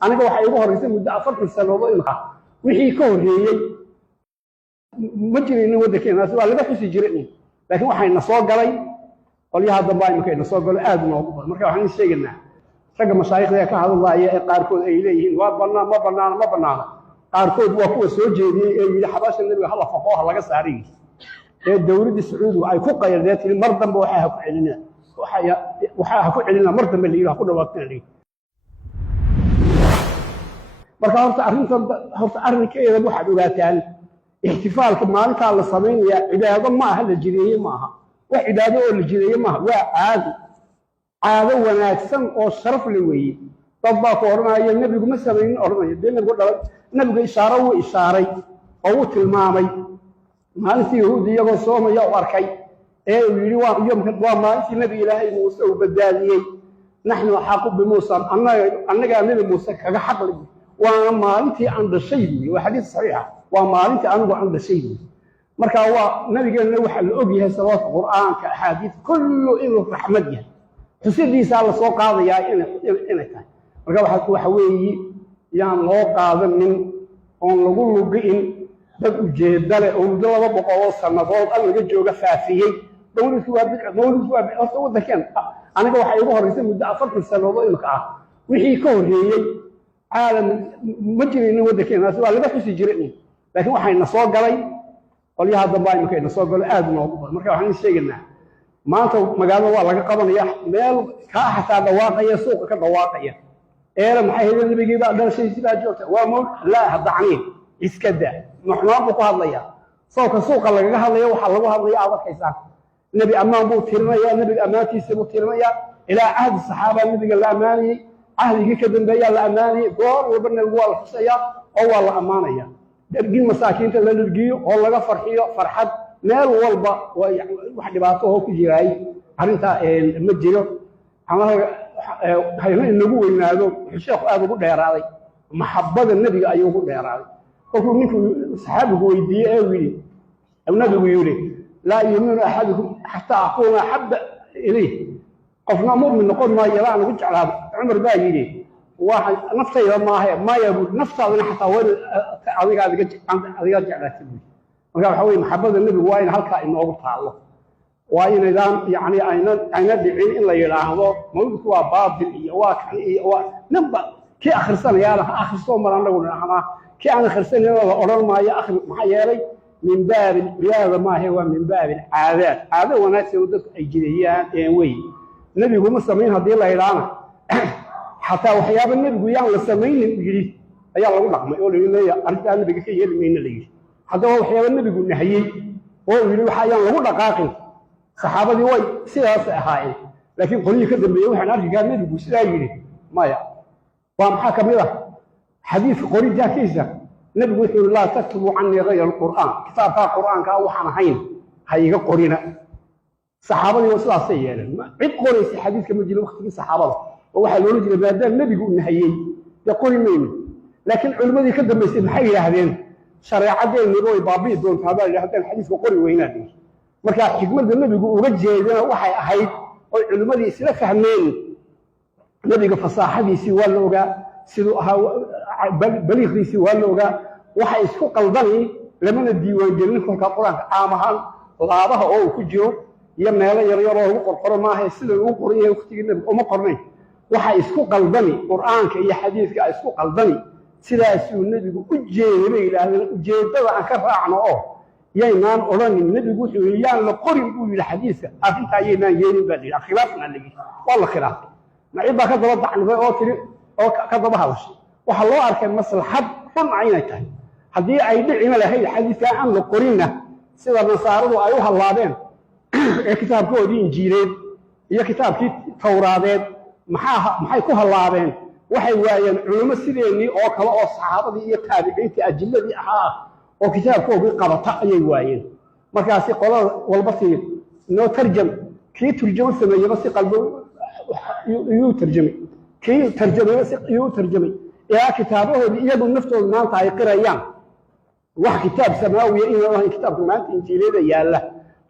aniga waxa igu horeysay muddo 40 sanadood imka wixii ka horeeyay ma jirin wadankeena waa laga xusi jiray laakiin waxayna soo galay qolyaha dambe imka ina soo galay aad noogu badan marka waxaan sheegaynaa ragga mashaayixda ka hadlaya ee qaarkood ay leeyihiin waa ma banaana qaarkood waa kuwa soo jeediyay ee yiri xabaasha nabiga hal faqooha laga saaray ee dawladda Sacuudiga ay ku qayradeen mar dambe waxa ku celina mar dambe la yiraahdo ku dhawaaqteen marka horta arrinkeeda waxaad ogaataan ihtifaalka maalinta la sameeyo cibaado ma aha la jireeyay ma aha wax cibaado oo la jireeyay ma aha waa caado wanaagsan oo sharaf leh weeye dad baa ku oranaya nabigu ma sameeyay oranaya nabigu ishaaro uu ishaaray oo uu tilmaamay maalintii yahuudi iyagoo soomaya oo arkay ee uu yiri waa maalintii nabi ilaahay Muuse uu badbaadiyay nahnu xaqu bi Muuse annaga nabi Muuse kaga xaqli waa maalintii aan dhashay waa xadiis saxiix waa maalintii anigu aan dhashay marka waa nabigeena waxa la og yahay sababta quraanka ahadiis kullu inuu rahmad yahay xusidiisa la soo qaadayaa inay tahay marka waxa weeye yaan loo qaadanin oo lagu lugin dad ujeedda leh oo laba boqol sanadood laga jooga faafiyay dawladdu waa wadankan aniga waxa igu horeysay muddo 40 sanadood imka wixii ka horeeyay caalam ma jirin wadankeena waa laga xusi jiray laakiin waxayna soo galay qolyaha dambe imka ina soo galay aad noogu badan marka waxaan sheegaynaa maanta magaalada waa laga qabanaya meel ka xataa dhawaaqaya suuqa ka dhawaaqaya ee maxay hayeen nabigeeda dhalashay sida joogta waa mood la hadacneen iska daa maxnaab ku hadlaya suuqa laga hadlayo waxa lagu hadlaya aadkaysan nabi amaan buu tirnaya nabi amaantiisa buu tirnaya ilaa ahdi saxaaba nabiga la amaaniyay ahdigii ka dambeeya la amaaniyay goor walba nabigu waa la xusaya oo waa la amaanaya dargin masaakiinta la nirgiyo oo laga farxiyo farxad meel walba wax dhibaato oo ku jiray arinta ma jiro hayna inagu weynaado sheekhu aad ugu dheeraaday maxabada nabiga ayuu ugu dheeraaday qofku ninku saxaabigu weydiiyay ee wili nabigu yiri la yu'minu ahadukum hatta aquna habba ilayhi qofna mu'min noqon ma yaraan ugu jeclaado umar baa yiri waxa naftayda ma yaabud naftaadana hatta wada adiga jeclaatay marka waxa weeye maxabada nabigu waa in halka inoogu taalo waa in idaan yaani ayna dhicin in la yiraahdo mawduucu waa baabil iyo waa kan iyo waa namba ki akhrisanaya akhriso maranagu dhahana ki aan akhrisanaya la oran maayo akhri maxay yeelay min baab riyaada ma hay waa min baab caado wanaagsan oo dadku ay jiriyaan ee way nabigu ma sameyn hadii la yiraahdo hatta waxyaabo nabigu yaan la sameeynin yiri ayaa lagu dhaqmay oo leeyahay arrinta nabiga ka yeelmayna leeyahay hadda waxyaabo nabigu nahiyay oo yiri waxa yaan lagu dhaqaaqin saxaabadii way sidaas ahaayeen laakiin qoliyada ka dambeeyay waxaan arkaa nabigu sidaa yiri maya waa maxaa kamid ah xadiis qori jaakiisa nabigu wuxuu la taktubu anni ghayr alquran kitaabka quraanka waxaan ahayn hayga qorina saxaabadii waa sidaas yeeleen cid qoraysi xadiiska ma jiro waqtigii saxaabada oo waxa loo jiray maadaama nabigu nahiyay yaqorineen laakiin culimadii ka dambeysay maxay yiraahdeen shariicadeenu way baabi'i doontaa baa yiraahdeen xadiiska qori weynaadii marka xigmadda nabigu uga jeedana waxay ahayd oo culimadii isla fahmeen nabiga fasaaxadiisii waa la ogaa sidoo ahaa baliiqiisii waa la ogaa waxa isku qaldani lamana diiwaan gelin kolka quraanka aamahan laabaha oo ku jiro iyo meelo yar yar oo ugu qorqoro maahay sida uu qoriyay waqtigii nabiga uma qornay waxa isku qaldani quraanka iyo xadiiska isku qaldani sidaas uu nabigu u jeeday ilaahay ujeedada aan ka raacno oo yaynaan oranin nabigu wuxuu yaan la qorin buu yiri xadiiska arinta yaynaan yeelin baa yiri khilaafna lagi walla khilaaf naciba ka daba dhacnay oo tiri oo ka daba hadashay waxa loo arkay maslaxad xun aynay tahay hadii ay dhicina lahayd xadiiska aan la qorinna sida nasaaradu ay u halaabeen ee kitaabkoodii injiileed iyo kitaabkii tawraadeed maxay ku halaabeen waxay waayeen culimo sideenii oo kale oo saxaabadii iyo taabiciintii ajiladii ahaa oo kitaabkooda qabata ayay waayeen markaas qolada walba si noo tarjum kii turjuma sameeyay si qalbo iyuu tarjumay kii tarjumay si iyuu tarjumay ila kitaabahoodii iyagu naftooda maanta ay qirayaan wax kitaab samaawi inuu kitaabka maanta injiilada yaala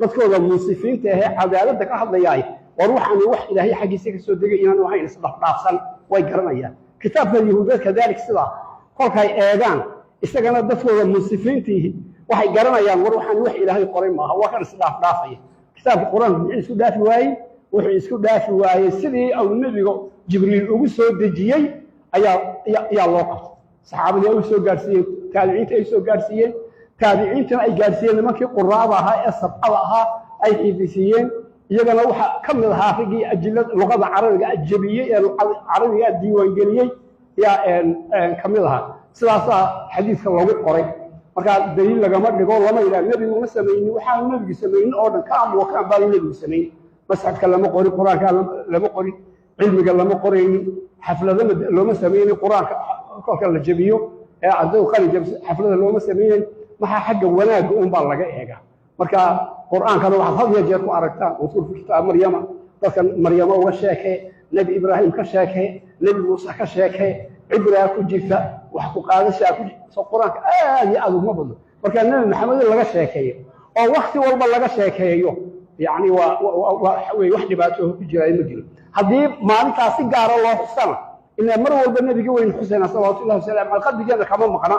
dadkooda muusifiinta ah cadaaladda ka hadlayay war waxaan wax ilaahay xaqiisa ka soo degay inaan waxay isdhaafsan way garanayaan kitaabka yahuudada kadalik sidaa kolkay eegaan isagana dadkooda munsifiintii waxay garanayaan war waxaan wax ilaahay qoray maaha waa kan isdhaaf dhaafaya kitaabka qur-aanka muxuu isku dhaafi waayey wuxuu isku dhaafi waayey sidii uu nebiga jibriil ugu soo dejiyey ayaa loo qabtay saxaabadii ay u soo gaarsiiyeen taabiciinta ay soo gaarsiiyeen taabiciintana ay gaarsiiyeen nimankii quraada ahaa ee sabcada ahaa ay xiifisiiyeen iyagana waxa ka mid ahaa raggii ajilada luqada carabiga ajabiyey ee carabiga diiwaangeliyey yaa ka mid ahaa sidaasaa xadiidka lagu qoray markaa daliil lagama dhigo lama yidhaha nebigu ma samaynin waxaanu nebigu samaynin oo dhan ka amuwa ka ambaanu nebigu samaynin masxafka lama qorin qur-aanka lama qorin cilmiga lama qoraynin xafladana looma samaynin qur-aanka kolka la jabiyo ee ardaydu qalin jabisa xaflada looma samaynin maxaa xagga wanaagga unbaa laga eegaa marka qur-aankana waxaad had iyo jeer ku aragtaan usul fi kitaab maryama dadka maryama uga sheekee nebi ibraahim ka sheekee nebi muuse ka sheekee cibraa ku jirta wax ku qaadashaa ku jirta qur-aanka aad iyo aad uma badno marka nebi maxamed laga sheekeeyo oo wakti walba laga sheekeeyo يعني wax dhibaato ku jira ma jiro hadii maalintaas si gaar ah loo xusana in mar walba nabiga weyn xuseen sallallahu alayhi wasallam qalbigeena kama maqna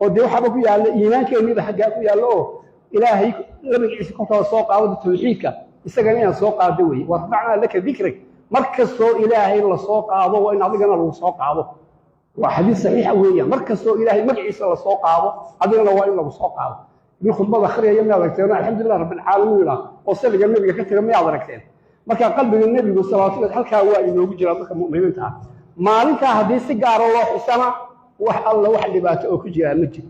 oo de waxa ku yaala iimaankeena xagga ku yaalo ilaahay nabigiisa ku soo qaado tawxiidka isagana inaan soo qaado way warfacna laka dhikrak markastoo ilaahay la soo qaado waa in adigana lagu soo qaado waa xadiis saxiix weeyaan markastoo ilaahay magaciisa la soo qaado adigana waa in lagu soo qaado من خطبة أخرى يوم يادركتين الحمد لله رب العالمين وصل النبي كثير ما يادركتين مركا قلب النبي صلى الله عليه وسلم حلقة هو إنه يجرى مركا مؤمنين تعال ما لك هذه سجارة الله حسنا وح الله واحد اللي باتوا كجرى مجد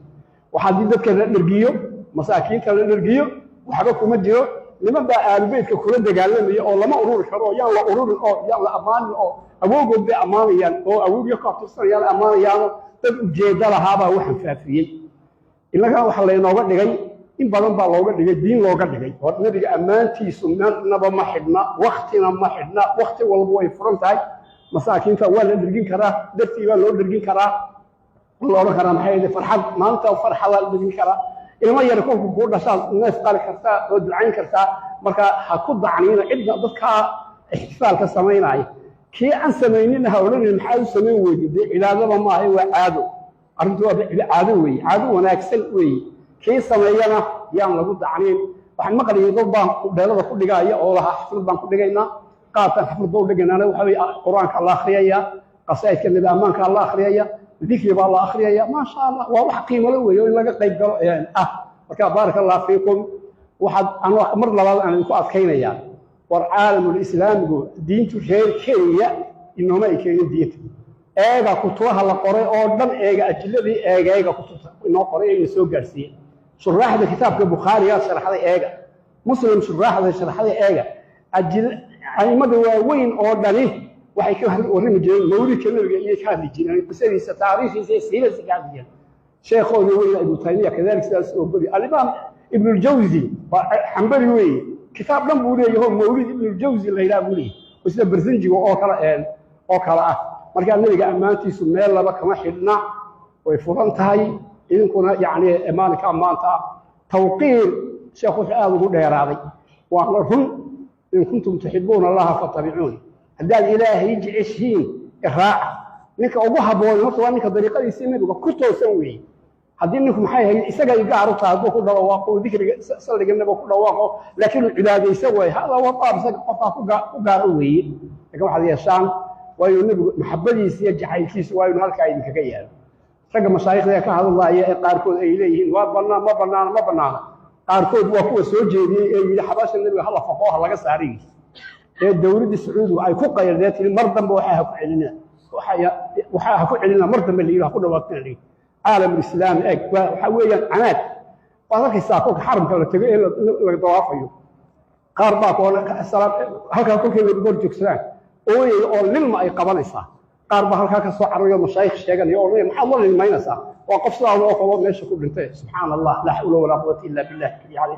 وحديدك كذا نرجيه مساكين كذا نرجيه وحركوا مجيه لما بقى البيت كل ده قال لي أو لما أرور شرو يلا أرور أو يلا أمان أو أبوه بأمان يعني أو أبوه يقع تصير يلا أمان يعني جدال هذا واحد فافيه ilaga waxa la inooga dhigay in badan baa looga dhigay diin looga dhigay oo nabiga amaantiisu naba ma xidna waqtina ma xidna waqti walba way furan tahay masaakiinta waa la dirgin karaa dadkii waa loo dirgin karaa loo karaa maxay farxad maanta farxad la dirgin karaa ilma yar ku dhashaa neef qali kartaa oo ducayn kartaa marka ha ku dacniina cidna dadka ihtifaalka sameynay kii aan sameeynin hawlaha maxay u sameyn weydii ilaadaba ma ahay waa caado arrintu waa caado weey caado wanaagsan weey kii sameeyana yaan lagu dacneen waxaan maqlay dad baan dheelada ku dhigaya oo laha xaflad baan ku dhigaynaa qaatan xaflad oo dhiganaana waxa weey quraanka Allah akhriyaya qasaa'idka nabi amaanka Allah akhriyaya dhikri baa Allah akhriyaya ma sha Allah waa wax qiimo leh weey oo in laga qayb galo marka barakallahu fiikum waxaad mar labaad aan ku adkaynaya war caalamul islaamigu diintu reer Kenya inoma ay keenin diinta eega kutubaha la qoray oo dhan eega ajiladii eega kutubta inoo qoray ay soo gaarsiiyeen sharaxda kitaabka Bukhari yaa sharaxday eega Muslim sharaxda sharaxday eega ajil aymada waaweyn oo dhani waxay ka warrami jireen mawlidka nabiga iyo ka hadli jireen qisadiisa taariikhiisa siiradiisa ka hadli jireen sheekhoodii weyn Ibn Taymiyyah kadalik sidaas oo bari al-Imam Ibn al-Jawzi hanbali weey kitaab dhan buu leeyahay mawlid Ibn al-Jawzi la yiraahdo weey sida barsanjiga oo kala ah marka nabiga amaantiisu meel laba kama xidhna way furan tahay idinkuna yaani amaanka amaanta tawqiir sheekhu aad ugu dheeraaday waa run in kuntum tuhibbuna allaha fattabi'uni hadaa ilaahi jiceshiin iraac ninka ugu haboon horta waa ninka dariiqadiisa nabiga ku toosan weey hadii ninku maxay hay isaga gaar u taado ku dhawaaqo dhikriga salliga nabiga ku dhawaaqo laakiin cibaadaysa way hada waa qaabsa qofka ku gaar weey laakiin waxa yeeshaan waayo nabiga maxabadiisa iyo jacaylkiisa waayo halka idin kaga yaalo raga mashaayixda ka hadlaaya ee qaarkood ay leeyihiin waa ma banaana qaarkood waa kuwa soo jeediyay ee yiri xabaasha nabiga hal faqooha laga saaray ee dawladda Sacuudiga ay ku qayradeen mar dambe waxa ku celina mar dambe leeyahay ku dhawaaqeen caalamul islaam waxa weeyaan canaad waa halka saako xaramka la tagay ee la dawaafayo qaar baa ko salaam halka ku keenay goor joogsadaan oo lilma ay qabanaysaa qaar baa halka ka soo carayo mashaayikh sheeganaya oo maxaa loo limaynaysaa waa qof sidaa oo kale meesha ku dhintay subhanallah la hawla wala quwwata illa billah yani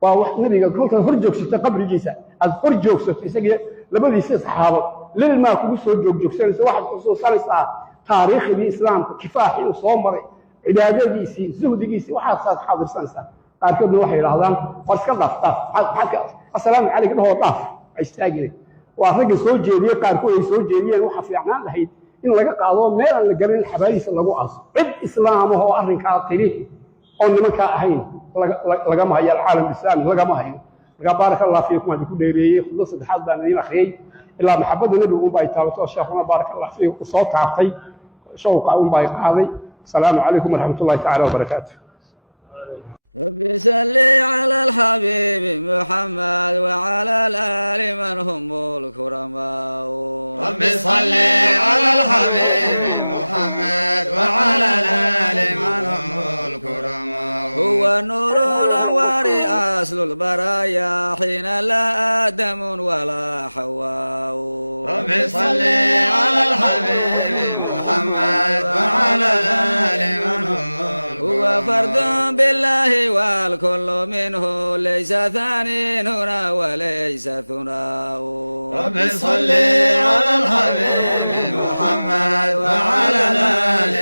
waa wax nabiga kolka hor joogsatay qabrigiisa ad hor joogsatay isaga labadiisa saxaabo lilma kugu soo joogsanaysa waxa soo saaraysaa taariikhda islaamka kifaaxi oo soo maray cibaadadiisi zuhdigiisi waxa saad xaadirsanaysaa qaarkood waxay yiraahdaan farska dhaafta assalaamu calaykum dhaaf istaagay waa rag soo jeediyay qaarkood ay soo jeediyeen waxa fiicnaan lahayd إن لقى قاضوا ميل أن لقرن الحبايس لقوا أص عد إسلام وهو أرن كاطري أو نمك أهين لقى ما هي العالم الإسلامي لقى ما هي لقى بارك الله فيكم هذه كل ريء خلص حد بين الأخير إلا محبة النبي وبايتاوت الشيخنا بارك الله فيه وصوت عقي شوق أم بايق هذه السلام عليكم ورحمة الله تعالى وبركاته. ربي صلي على الحبيب محمد وعلى الآل من هم الكرماء. ربي صلي على الحبيب محمد وعلى الآل من هم الكرماء. هو النور الأنوار أصل البرايا حين لا آدم ولا حواء. ربي صلي على الحبيب محمد وعلى الآل من هم هو فرد بالله والكل منه ليس ثاني هنا وليس ثناء. ربي صلي على الحبيب محمد وعلى الآل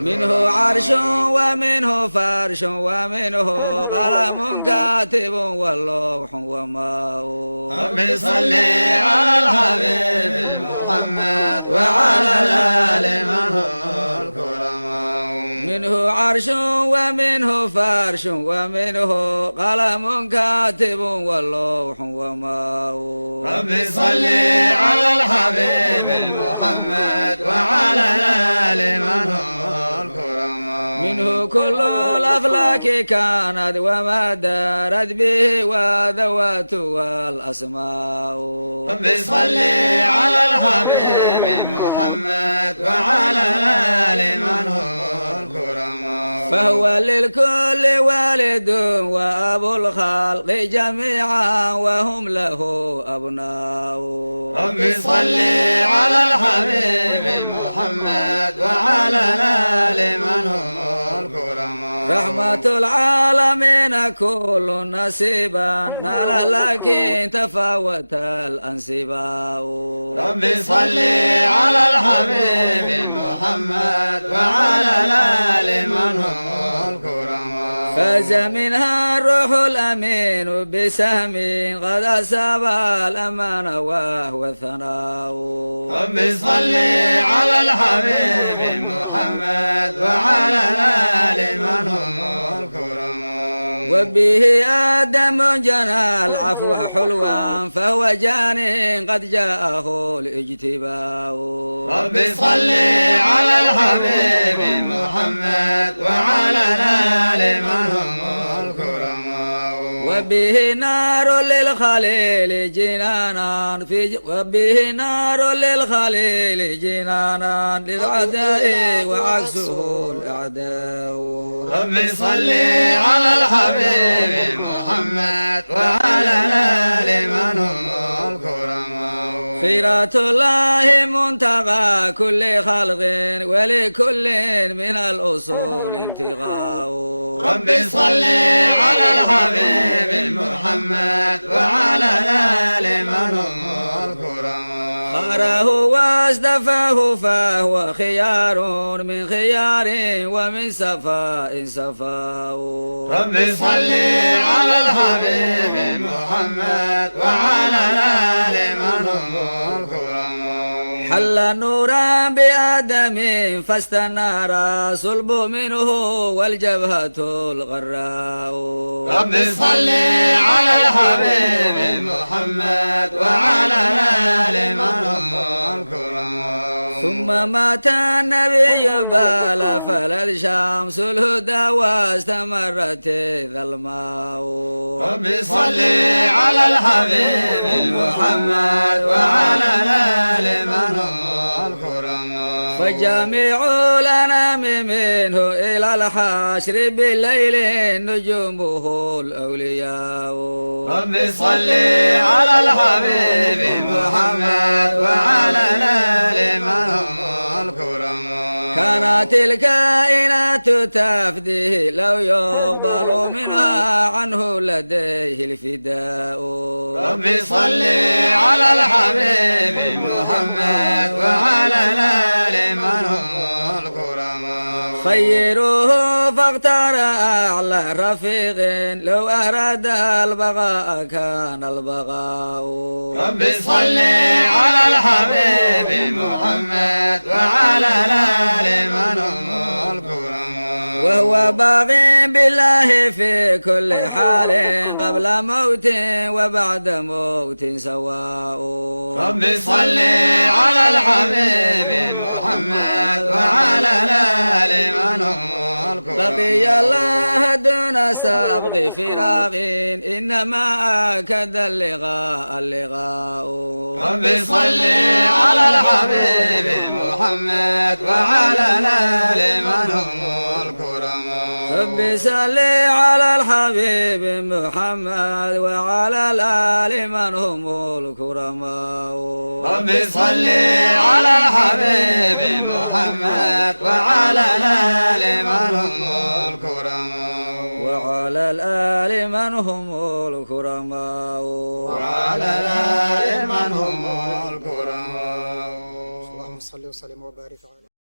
منه عرش ومنه فرش ومنه قلم كاتب واللوح وماء. ربي صلي على الحبيب محمد وعلى الآل من هم الكرماء. منه عرش ومنه فرش ومنه قلم كاتب واللوح وماء. ربي صلي على الحبيب محمد وعلى الآل من هم الكرماء. منه كل الأفلاك كانت وما دارت به وذوات والأسماء. ربي صلي على الحبيب محمد وعلى الآل من هم الكرماء. فهو للكل والد وأبو الخلق جميعا وهم له أبناء. ربي صلي على الحبيب محمد وعلى الآل من هم الكرماء. رحمة العالمين كل نصيبا نال لكن تفاوت الأنسباء. ربي صلي على الحبيب محمد وعلى الآل من هم الكرماء. فاز منها الروح الأمين بسهم قد أساب الأمان وهو الثناء. ربي صلي على الحبيب محمد وعلى الآل من هم الكرماء. وبه آدم جنى العفو حلوا فهو جان قد جاءه الاجتباء. ربي صلي على الحبيب محمد وعلى الآل من هم الكرماء. وبه نار للخليل جنانا وبه نار للخليل جنانا للأعداء وعكسه الأعداء. ربي صلي على الحبيب محمد وعلى الآل من هم الكرماء. خيرات الله منتقى كل خلق ولكل من الأصول انتقاء. ربي صلي على الحبيب محمد وعلى الآل من هم الكرماء. خاره واصطفاه فهو خيار من خيار ومن صفاء صفاء. ربي صلي على الحبيب محمد وعلى الآل من هم الكرماء. حل نورا بآدم فاستنار صلب منه والجبهة الغراء. ربي صلي على الحبيب محمد وعلى الآل من هم الكرماء. ثم مات النبي بال فلد شمس الهدى واستمرت الظلماء. ربي صلي على الحبيب محمد وعلى الآل من هم الكرماء. فجميع الأنام منه إلى الحشر بالليل نجومه الأولياء. ربي صلي على الحبيب محمد وعلى الآل من هم الكرماء. كانت الكائنات تفديه لو يقبل منها عنه لديه الفداء. ربي صلي على الحبيب محمد وعلى الآل من هم الكرماء. خيروه واختار أعلى رفيق لو أراد البغاء كان البغاء رب صل على الحبيب محمد وعلى الآل من هم الكرم وهو باغي بالله في كل حال قبل موت وبعد موت سواء رب صل على الحبيب محمد وعلى الآل من هم الكرم لقي الله دون سابق فراغ إنما أكد اللقاء رب صل على الحبيب محمد وعلى الآل من هم الكرم رب صل على الحبيب محمد وعلى الآل من هم الكرماء رب صل على الحبيب محمد وعلى الآل من هم الكرم وعلى الآل من هم